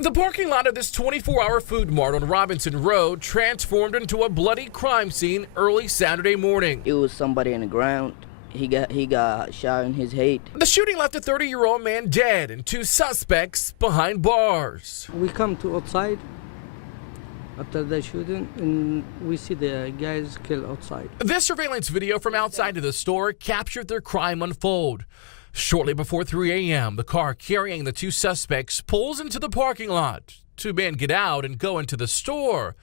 The parking lot of this 24-hour food mart on Robinson Road transformed into a bloody crime scene early Saturday morning. It was somebody in the ground. He got shot in his head. The shooting left a 30-year-old man dead and 2 suspects behind bars. We come to outside after the shooting, and we see the guys killed outside. This surveillance video from outside of the store captured their crime unfold. Shortly before 3 a.m., the car carrying the 2 suspects pulls into the parking lot. 2 men get out and go into the store.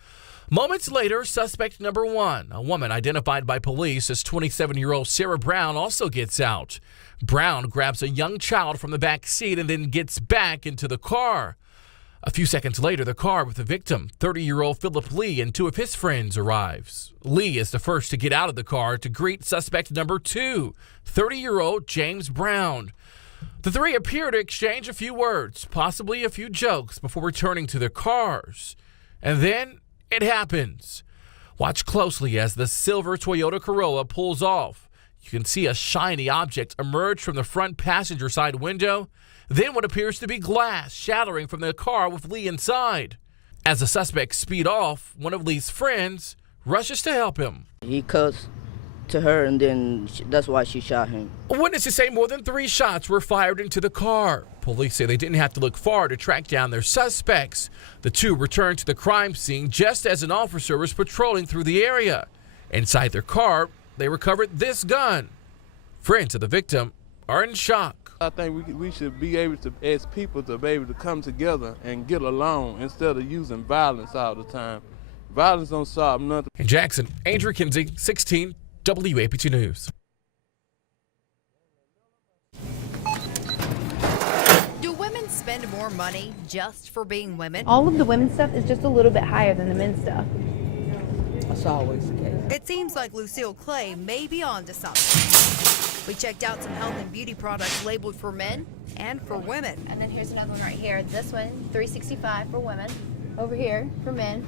Moments later, suspect number 1, a woman identified by police as 27-year-old Sarah Brown, also gets out. Brown grabs a young child from the back seat and then gets back into the car. A few seconds later, the car with the victim, 30-year-old Philip Lee, and 2 of his friends arrives. Lee is the first to get out of the car to greet suspect number 2, 30-year-old James Brown. The 3 appear to exchange a few words, possibly a few jokes, before returning to their cars. And then it happens. Watch closely as the silver Toyota Corolla pulls off. You can see a shiny object emerge from the front passenger side window, then what appears to be glass shattering from the car with Lee inside. As the suspects speed off, one of Lee's friends rushes to help him. He cussed to her, and then that's why she shot him. Witnesses say more than 3 shots were fired into the car. Police say they didn't have to look far to track down their suspects. The 2 returned to the crime scene just as an officer was patrolling through the area. Inside their car, they recovered this gun. Friends of the victim are in shock. I think we should be able to, as people, to be able to come together and get along instead of using violence all the time. Violence don't solve nothing. In Jackson, Andrew Kinsey, 16 WAPT News. Do women spend more money just for being women? All of the women's stuff is just a little bit higher than the men's stuff. That's always the case. It seems like Lucille Clay may be onto something. We checked out some health and beauty products labeled for men and for women. And then here's another one right here. This one, $365 for women. Over here for men,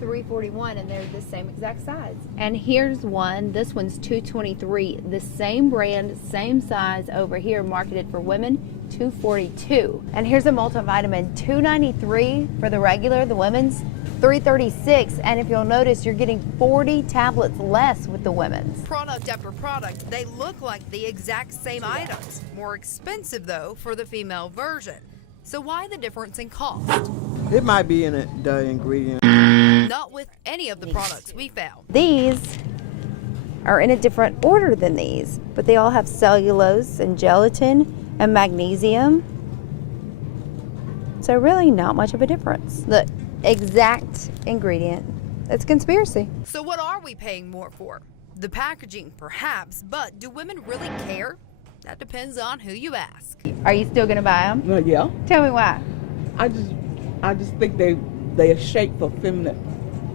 $341, and they're the same exact size. And here's one. This one's $223. The same brand, same size over here, marketed for women, $242. And here's a multivitamin, $293 for the regular, the women's, $336. And if you'll notice, you're getting 40 tablets less with the women's. Product after product, they look like the exact same items. More expensive, though, for the female version. So why the difference in cost? It might be in the ingredient. Not with any of the products we found. These are in a different order than these, but they all have cellulose and gelatin and magnesium. So really not much of a difference. Look, exact ingredient. It's a conspiracy. So what are we paying more for? The packaging, perhaps, but do women really care? That depends on who you ask. Are you still gonna buy them? Yeah. Tell me why. I just think they are shaped for feminine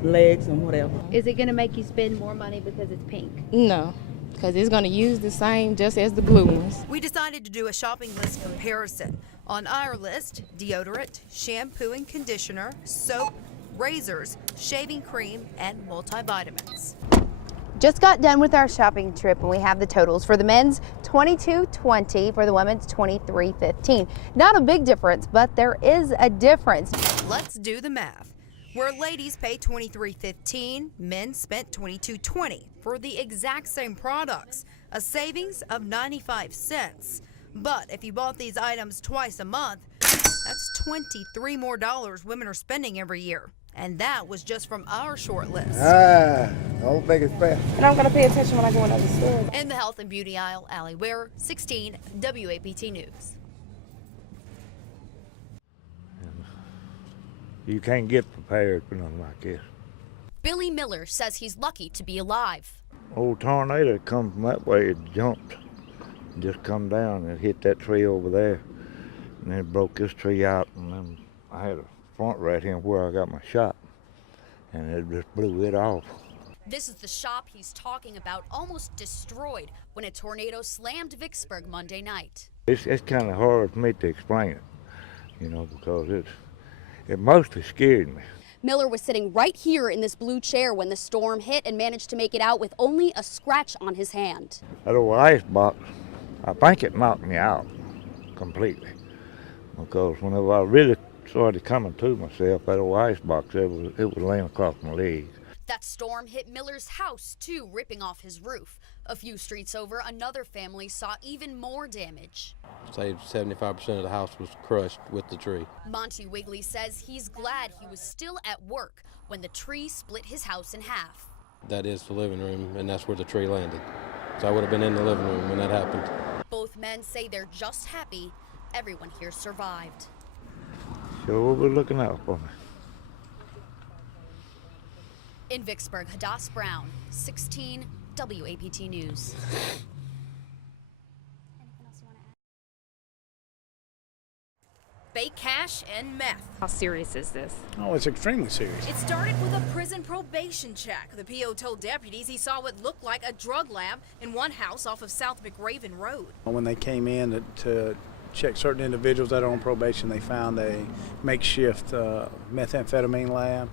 legs and whatever. Is it gonna make you spend more money because it's pink? No, because it's going to use the same just as the blue ones. We decided to do a shopping list comparison. On our list, deodorant, shampoo and conditioner, soap, razors, shaving cream, and multivitamins. Just got done with our shopping trip, and we have the totals. For the men's, $22.20. For the women's, $23.15. Not a big difference, but there is a difference. Let's do the math. Where ladies pay $23.15, men spent $22.20 for the exact same products, a savings of 95 cents. But if you bought these items twice a month, that's $23 more women are spending every year. And that was just from our short list. I don't think it's fair. And I'm going to pay attention when I go into the store. In the health and beauty aisle, Allie Ware, 16 WAPT News. You can't get prepared for nothing like this. Billy Miller says he's lucky to be alive. Old tornado come from that way, it jumped. Just come down and hit that tree over there. And then it broke this tree out, and then I had a front right here where I got my shot. And it just blew it off. This is the shop he's talking about, almost destroyed when a tornado slammed Vicksburg Monday night. It's kind of hard for me to explain it, you know, because it mostly scared me. Miller was sitting right here in this blue chair when the storm hit and managed to make it out with only a scratch on his hand. That old ice box, I think it knocked me out completely. because whenever I really started coming to myself, that old ice box, it was laying across my leg. That storm hit Miller's house, too, ripping off his roof. A few streets over, another family saw even more damage. Say 75% of the house was crushed with the tree. Monty Wigley says he's glad he was still at work when the tree split his house in half. That is the living room, and that's where the tree landed. So I would have been in the living room when that happened. Both men say they're just happy everyone here survived. Sure will be looking out for me. In Vicksburg, Hadass Brown, 16 WAPT News. Fake cash and meth. How serious is this? Oh, it's extremely serious. It started with a prison probation check. The PO told deputies he saw what looked like a drug lab in one house off of South McRaven Road. When they came in to check certain individuals that are on probation, they found a makeshift methamphetamine lab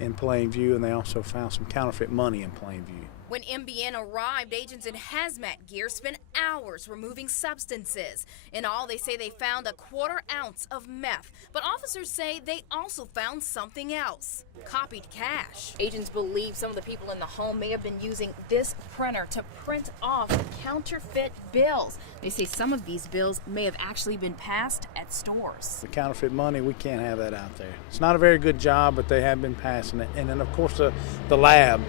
in plain view, and they also found some counterfeit money in plain view. When MBN arrived, agents in hazmat gear spent hours removing substances. In all, they say they found a 1/4 ounce of meth, but officers say they also found something else: copied cash. Agents believe some of the people in the home may have been using this printer to print off counterfeit bills. They say some of these bills may have actually been passed at stores. The counterfeit money, we can't have that out there. It's not a very good job, but they have been passing it. And then, of course, the lab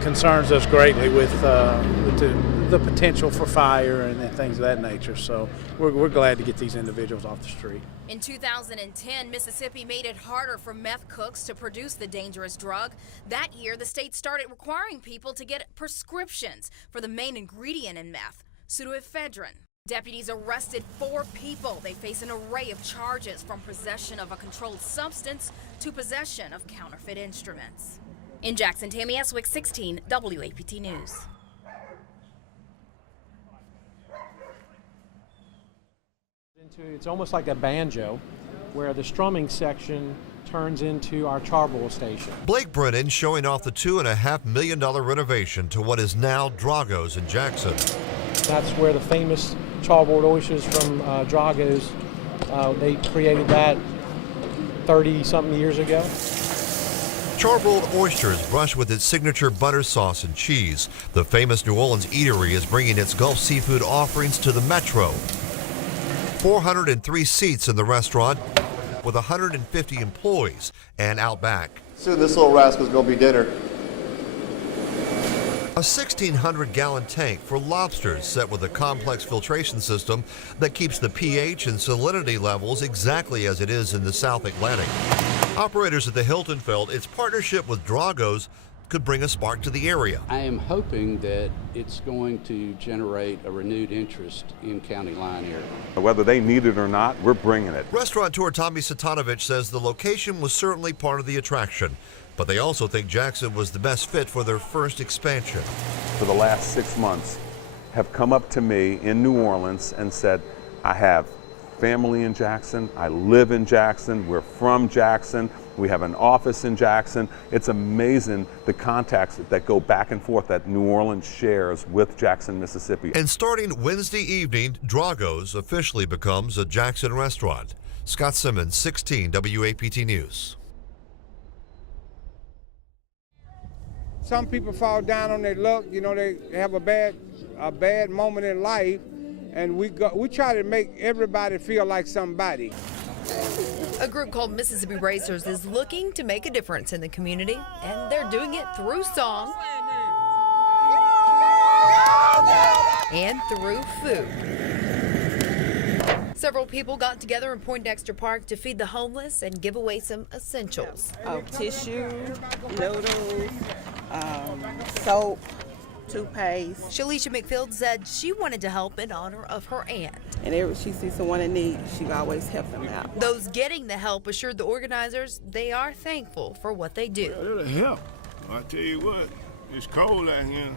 concerns us greatly with the potential for fire and things of that nature. So we're glad to get these individuals off the street. In 2010, Mississippi made it harder for meth cooks to produce the dangerous drug. That year, the state started requiring people to get prescriptions for the main ingredient in meth, pseudoephedrine. Deputies arrested 4 people. They face an array of charges, from possession of a controlled substance to possession of counterfeit instruments. In Jackson, Tammy Eswick, 16 WAPT News. It's almost like a banjo, where the strumming section turns into our charboil station. Blake Brennan showing off the $2.5 million renovation to what is now Drago's in Jackson. That's where the famous charboiled oysters from Drago's, they created that 30-something years ago. Charbroiled oysters brushed with its signature butter sauce and cheese. The famous New Orleans eatery is bringing its Gulf seafood offerings to the Metro. 403 seats in the restaurant with 150 employees and out back. Soon this little rascal's gonna be dinner. A 1,600-gallon tank for lobsters set with a complex filtration system that keeps the pH and salinity levels exactly as it is in the South Atlantic. Operators at the Hilton felt its partnership with Drago's could bring a spark to the area. I am hoping that it's going to generate a renewed interest in County Line area. Whether they need it or not, we're bringing it. Restaurateur Tommy Satanovich says the location was certainly part of the attraction, but they also think Jackson was the best fit for their first expansion. For the last 6 months, have come up to me in New Orleans and said, I have family in Jackson, I live in Jackson, we're from Jackson, we have an office in Jackson. It's amazing the contacts that go back and forth that New Orleans shares with Jackson, Mississippi. And starting Wednesday evening, Drago's officially becomes a Jackson restaurant. Scott Simmons, 16 WAPT News. Some people fall down on their luck, you know, they have a bad moment in life, and we try to make everybody feel like somebody. A group called Mississippi Racers is looking to make a difference in the community, and they're doing it through song and through food. Several people got together in Poindexter Park to feed the homeless and give away some essentials. Tissue, noodles, soap, toothpaste. Shalisha McField said she wanted to help in honor of her aunt. And every she sees someone in need, she always helps them out. Those getting the help assured the organizers they are thankful for what they do. It'll help. I tell you what, it's cold out here.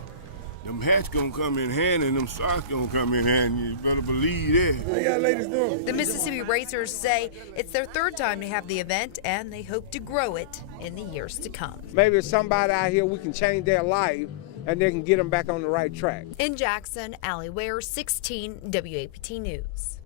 Them hats gonna come in handy and them socks gonna come in handy. You better believe that. How y'all ladies doing? The Mississippi Racers say it's their 3rd time to have the event, and they hope to grow it in the years to come. Maybe somebody out here, we can change their life and they can get them back on the right track. In Jackson, Allie Ware, 16 WAPT News.